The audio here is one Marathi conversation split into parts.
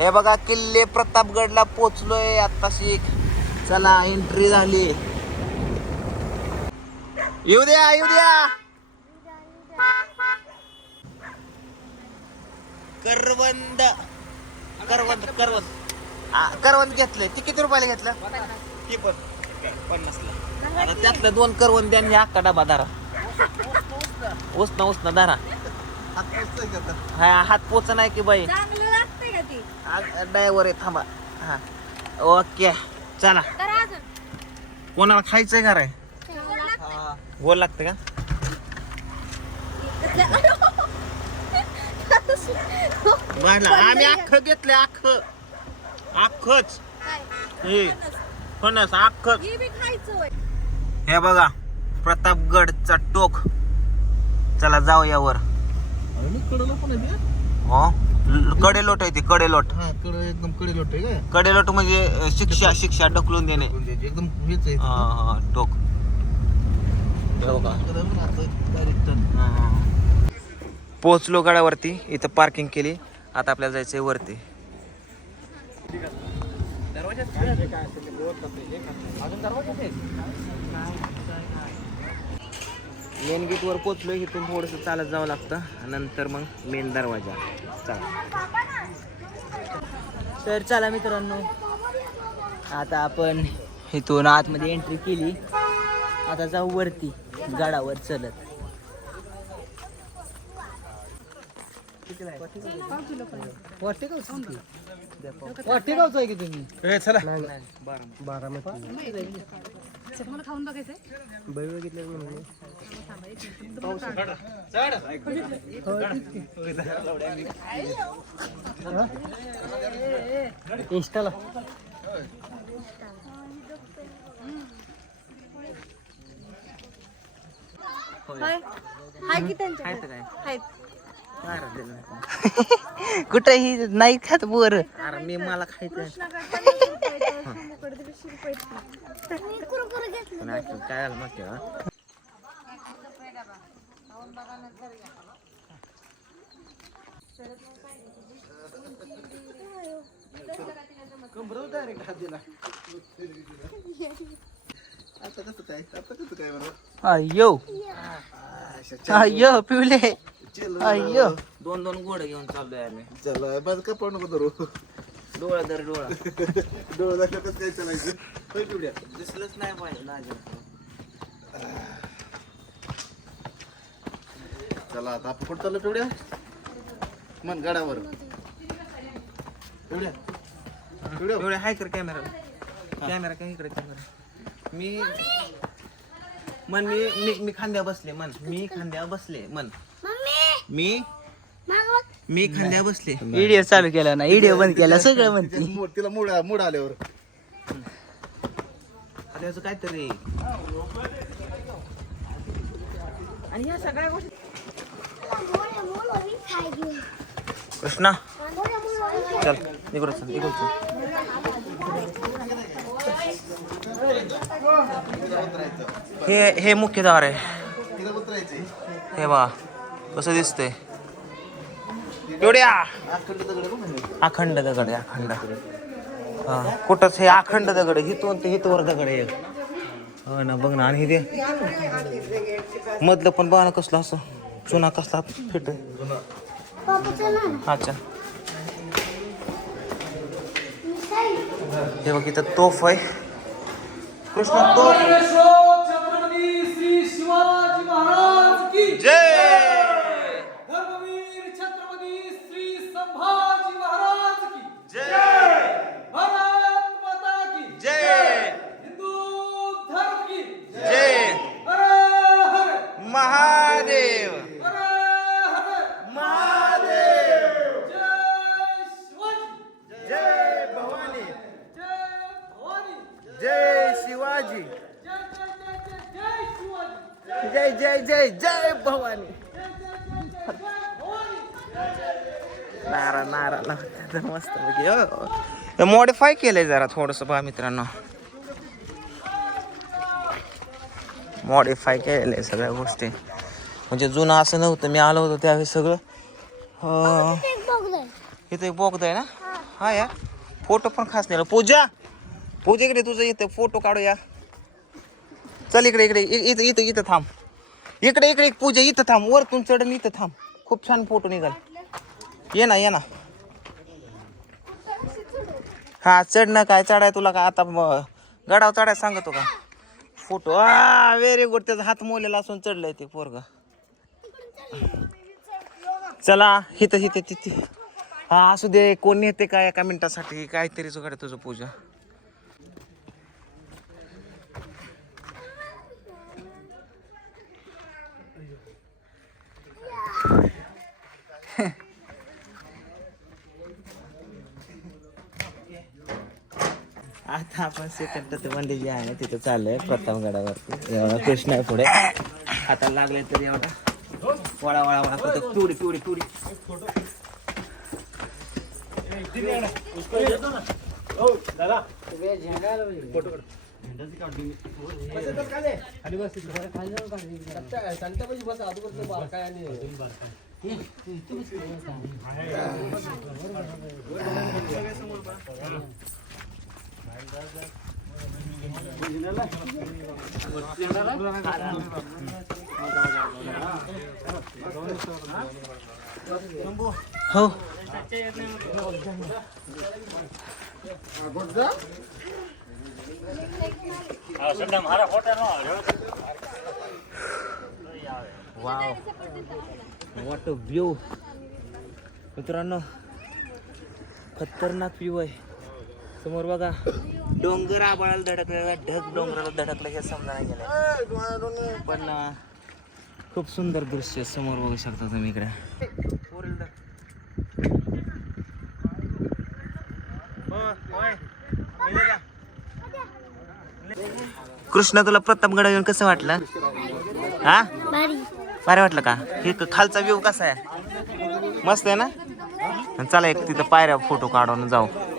हे बघा किल्ले प्रतापगडला पोचलोय. आत्ताशी चला एंट्री झाली. येऊ द्या येऊ द्या. करवंद. करवंद करवंद. आ, करवंद घेतलंय. ती किती रुपयाला घेतलं? ती पण. पन्नासला. आता त्यातलं दोन करवंद आणि अख्खा डबा दारा उसन उसन दारा हा हात पोच नाही की बाई? चांगलं. का ती ड्रायव्हर आहे थांबा. हा. ओके चला. तर अजून. कोणाला खायचंय का रे. गोल लागतं का? आम्ही अख्ख घेतलं अख्ख. अख्खच. काय? हे. फणस अख्खच. ही बी खायचं होय. हे बघा प्रतापगडचा टोक. चला जाऊ यावर हो? ल- कडेलोट आहे ती कडेलोट हा कडे एकदम कडे लोट आहे काय? कडेलोट म्हणजे शिक्षा शिक्षा ढकलून देणे. म्हणजे एकदम हेच आहे. हा, हा, टोक. डायरेक्ट टर्न पोहोचलो गडावरती इथं पार्किंग केली. आता आपल्याला जायचंय वरती. मेन गेट वर पोहोचलो इथून थोडस चालत जावं लागतं. नंतर मग मेन दरवाजा. चला तर चला मित्रांनो आता आपण इथून आतमध्ये एंट्री केली. आता जाऊ वरती गडावर चलत. वाटेगावचं आहे की? तुम्ही चला. इंस्टाला. होय. हाय की त्यांच्या खायचं काय? आहेत. कुठं ही नाही खात बोर अरे मी मला खायचं कृष्णाकडे पन्नास रुपये आहेत, शंभूकडे दीडशे रुपये आहेत. मी कुरकुरे घेतले. पण actually काय झालं माहिती आहे का आता कसं काय आता कसं काय बरं अय्यो अय्यो पिवले. चल अय्यो दोन दोन गोड घेऊन चाललोय आम्ही. चल बस का पण नको धरू? डोळा दर डोळा. डोळं कसं काय चालायचं? पिवड्या दिसलंच नाही पाहिजे चला आता आपण कुठं चाललो पिवड्या मन गडावर. पिवड्या हाय कर कॅमेरा कॅमेरा काय इकडे कॅमेरा मी मन मी मी मी खांद्या बसले मन. मी खांद्या बसले मन. मी मी खांद्या बसले. व्हिडिओ चालू केला ना व्हिडिओ बंद केला सगळं म्हणते. मूड- तिला मूड मूड आल्यावर. आता याचं काहीतरी आणि या सगळ्या गोष्टी कृष्णा चल इकडं चल इकडं चल. हे हे मुख्य द्वार आहे. हे वा कसं दिसतंय. एवढ्या. अखंड दगड आहे अखंड. हा कुठंच हे अखंड दगड आहे. हिथून ते हितवर दगड आहे एक. हो ना बघ ना आणि हे ते मधलं पण बघा ना कसलं असं. चुना कसला फिट आहे? अच्छा. हे बघ इथं तोफ आहे. कृष्ण तोफ. नारा नारा लावतात मस्त मॉडिफाय हो. केलंय जरा थोडस बघा मित्रांनो. मॉडिफाय केलेलं आहे सगळ्या गोष्टी. म्हणजे जुनं असं नव्हतं. मी आलो होतो त्यावेळेस सगळं. इथे इथं एक बोगद आहे ना? हा या. फोटो पण खास नाही. पूजा! पूजा इकडे तुझं इथं फोटो काढूया चल इकडे इकडे. इथं इथं इथं थांब. इकडे इकडे पूजा इथं थांब. वरतून चढून इथं थांब. खूप छान फोटो निघाल. ये ना ये ना. हा चढणं काय चढाय तुला काय आता गडाव चढाय सांगतो का? फोटो. आ व्हेरी गुड त्याचा हात मोलेला असून चढलंय ते पोरग. चला हिथं हिथं तिथे हा असू दे कोण येते का एका मिनिटासाठी काहीतरी जुगाड तुझं पूजा आता आपण सेकंड ते वंडी जे आहे ना तिथं चाललंय प्रतापगडावरती. एवढा कृष्ण आहे पुढे. हाताला लागले तरी एवढा. वळा वळा वळा. करतो पिवडी पिवडी पिवडी हो वॉट अ व्ह्यू मित्रांनो खतरनाक व्ह्यू आहे समोर बघा. डोंगर आबाळाला धडकलेला ढग डोंगराला धडकलं हे समजा नाही गेलं पण खूप सुंदर दृश्य समोर बघू शकता तुम्ही इकडे. कृष्ण तुला प्रताप गड येऊन कसं वाटलं? हा? भारी. वाटलं का? हे खालचा व्ह्यू कसा आहे? मस्त आहे ना? चला एक तिथं पायऱ्या फोटो काढून जाऊ ही बघा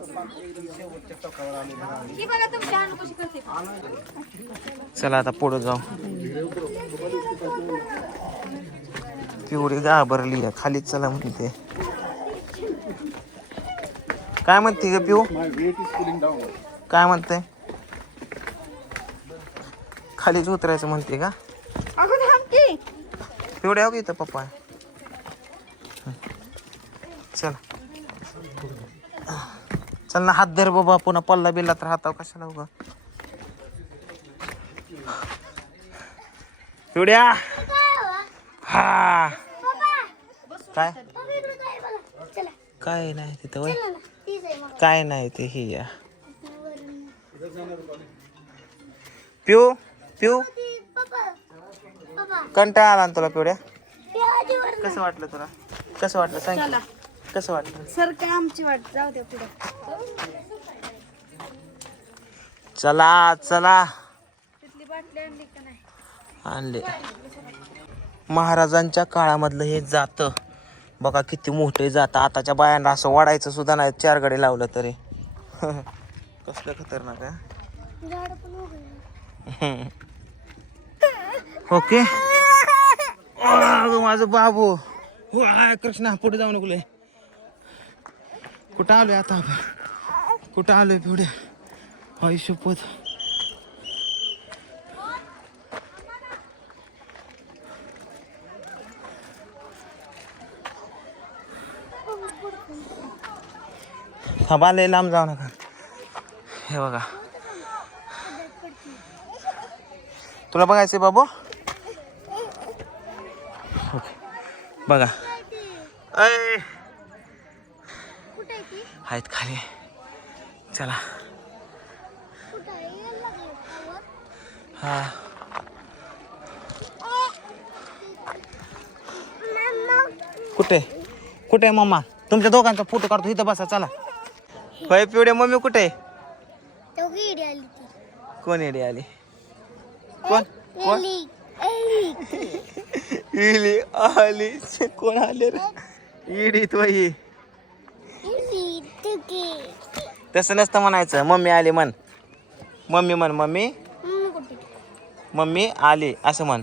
तुमची हाण कशी करते चला आता पुढे जाऊ. पिवळी घाबरली आहे. खाली चला म्हणते. काय म्हणते ग पिऊ? काय म्हणते? खालीच उतरायचं म्हणते का? पिवड्या हो की इथं पप्पा. चल ना हात धर बाबा पुन्हा पल्ला बिल्ला तर हाताव कशाला उगा? पिवड्या हा. काय? काय नाही तिथं वय. काय नाही ते ही या. पिऊ पिऊ. कंटाळा आला ना तुला पिवड्या? कसं वाटलं तुला? कसं वाटलं? सांग. कसं वाटलं? सर काय आमची वाट? जाऊ दे पुढे. चला चला. आणली महाराजांच्या काळामधलं हे जात. बघा किती मोठे जात. आताच्या बायांना असं वाढायचं सुद्धा नाही. चार गडे लावलं तरी. कसलं खतरनाक आहे ओके. माझं बाबू. हो कृष्णा पुढे जाऊ नको कुठं आलोय आता आपण? कुठं आलोय पुढे आई शपथ. थांबा लय लांब जाऊ नका. हे बघा. तुला बघायचंय बाबू? ओके. बघा. ऐ आहेत खाली. चला. हा. कुठे? कुठे आहे मम्मा? तुमच्या दोघांचा फोटो काढतो इथं बसा चला. होय पिवडे मम्मी कुठे? आहे? आली कोण येडी आली? कोण? कोण? इली आली. कोण आले रे? इडी तो ही तसं नसतं म्हणायचं. मम्मी आली म्हण. मम्मी म्हण मम्मी. मम्मी आली असं म्हण.